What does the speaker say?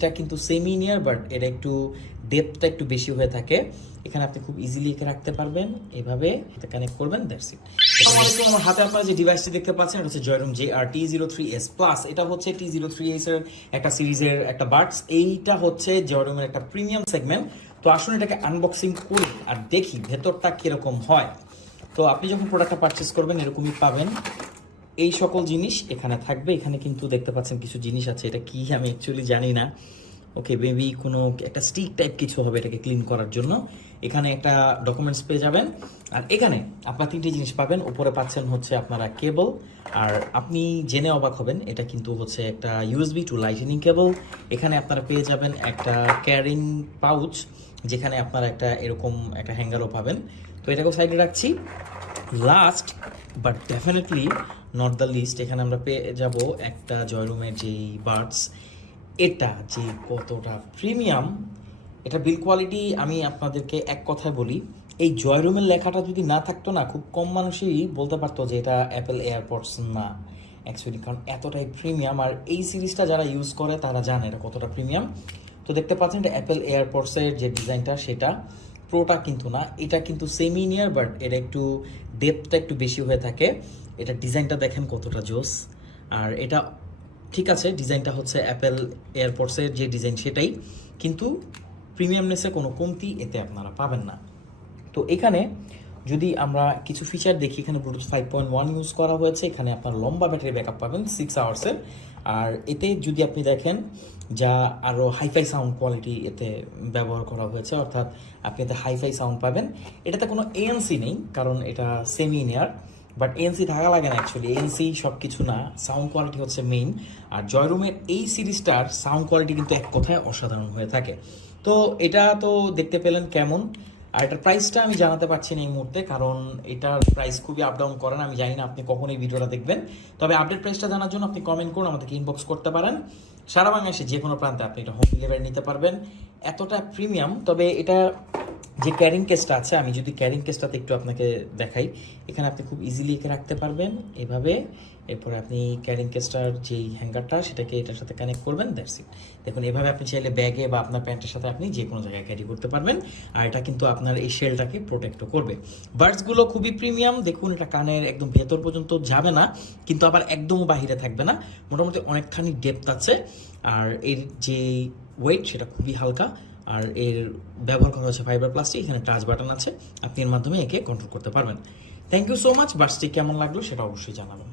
এটা কিন্তু semi near but এটা একটু ডেপথটা একটু বেশি হয়ে থাকে। এখানে আপনি খুব ইজিলি একে রাখতে পারবেন, এভাবে এটা কানেক্ট করবেন, দ্যাটস ইট। আমার হাতে আপনারা যে ডিভাইসটি দেখতে পাচ্ছেন এটা হচ্ছে জয়রুম t03s প্লাস। এটা হচ্ছে t03s এর একটা সিরিজের একটা বাডস। এইটা হচ্ছে জয়রুমের একটা প্রিমিয়াম সেগমেন্ট। তো আসুন এটাকে আনবক্সিং করি আর দেখি ভেতরটা কিরকম হয়। তো আপনি যখন প্রোডাক্টটা পারচেস করবেন এরকমই পাবেন, এই সকল জিনিস এখানে থাকবে। এখানে কিন্তু দেখতে পাচ্ছেন কিছু জিনিস আছে, এটা কি আমি অ্যাকচুয়ালি জানি না। ওকে, মেবি কোনো একটা স্টিক টাইপ কিছু হবে এটাকে ক্লিন করার জন্য। এখানে একটা ডকুমেন্টস পেয়ে যাবেন। আর এখানে আপনার তিনটি জিনিস পাবেন। উপরে পাচ্ছেন হচ্ছে আপনারা কেবল, আর আপনি জেনে অবাক হবেন এটা কিন্তু হচ্ছে একটা USB টু লাইটনিং কেবল। এখানে আপনারা পেয়ে যাবেন একটা ক্যারিং পাউচ, যেখানে আপনারা একটা এরকম একটা হ্যাঙ্গারও পাবেন। তো এটাকেও সাইডে রাখছি। Last but definitely not the least, এখানে আমরা পেয়ে যাব একটা জয়রুমের যেই বাডস, এটা যে কতটা প্রিমিয়াম, এটা বিল কোয়ালিটি আমি আপনাদেরকে এক কথায় বলি, এই জয়রুমের লেখাটা যদি না থাকতো না, খুব কম মানুষই বলতে পারতো যে এটা অ্যাপেল এয়ারপডস না অ্যাকচুয়ালি, কারণ এতটাই প্রিমিয়াম। আর এই সিরিজটা যারা ইউজ করে তারা জানে এটা কতটা প্রিমিয়াম। তো দেখতে পাচ্ছেন এটা অ্যাপেল এয়ারপডসের যে ডিজাইনটা সেটা, প্রোটা কিন্তু না, এটা কিন্তু সেমি নিয়ার বাট এটা একটু ডেপথটা একটু বেশি হয়ে থাকে। এটা ডিজাইনটা দেখেন কতটা জোস। আর এটা ঠিক আছে, ডিজাইনটা হচ্ছে অ্যাপেল এয়ারপডসের যে ডিজাইন সেটাই, কিন্তু প্রিমিয়ামনেসে কোনো কমতি এতে আপনারা পাবেন না। তো এখানে যদি আমরা কিছু ফিচার দেখি, এখানে ব্লুটুথ 5.1 ইউজ করা হয়েছে। এখানে আপনার লম্বা ব্যাটারি ব্যাকআপ পাবেন 6 আওয়ার্সের। আর এতে যদি আপনি দেখেন যা আরও হাইফাই সাউন্ড কোয়ালিটি এতে ব্যবহার করা হয়েছে, অর্থাৎ আপনি এতে হাইফাই সাউন্ড পাবেন। এটাতে কোনো ANC নেই কারণ এটা সেমি নিয়ার, বাট ANC থাকা লাগে না অ্যাকচুয়ালি, ANC সব কিছু না, সাউন্ড কোয়ালিটি হচ্ছে মেইন। আর জয়রুমের এই সিরিজটার সাউন্ড কোয়ালিটি কিন্তু এক কথায় অসাধারণ হয়ে থাকে। তো এটা তো দেখতে পেলেন কেমন। আর এটার প্রাইসটা আমি জানাতে পারছি না এই মুহূর্তে, কারণ এটার প্রাইস খুবই আপ ডাউন করেন। আমি জানি না আপনি কখন এই ভিডিওটা দেখবেন, তবে আপডেট প্রাইসটা জানার জন্য আপনি কমেন্ট করুন, আমাদেরকে ইনবক্স করতে পারেন। সারা বাংলাদেশে যে কোনো প্রান্তে আপনি এটা হোম ডেলিভারি নিতে পারবেন। এতটা প্রিমিয়াম। তবে এটা যে ক্যারিং কেসটা আছে, আমি যদি ক্যারিং কেসটাতে একটু আপনাকে দেখাই, এখানে আপনি খুব ইজিলি একে রাখতে পারবেন এভাবে। এরপরে আপনি ক্যারিং কেসটার যেই হ্যাঙ্গারটা সেটাকে এটার সাথে কানেক্ট করবেন, দ্যাটস ইট। দেখুন এভাবে আপনি চাইলে ব্যাগে বা আপনার প্যান্টের সাথে আপনি যে কোনো জায়গায় ক্যারি করতে পারবেন। আর এটা কিন্তু আপনার এই শেলটাকে প্রোটেক্টও করবে। বাডসগুলো খুবই প্রিমিয়াম। দেখুন এটা কানের একদম ভেতর পর্যন্ত যাবে না, কিন্তু আবার একদমও বাহিরে থাকবে না, মোটামুটি অনেকখানি ডেপথ আছে। আর এর যে ওয়েট সেটা খুবই হালকা। আর এর ব্যবহার করা হচ্ছে ফাইবার প্লাস্টিক। এখানে টাচ বাটন আছে, আপনি এর মাধ্যমে একে কন্ট্রোল করতে পারবেন। Thank you so much. বাডসটি কেমন লাগলো সেটা অবশ্যই জানাবেন।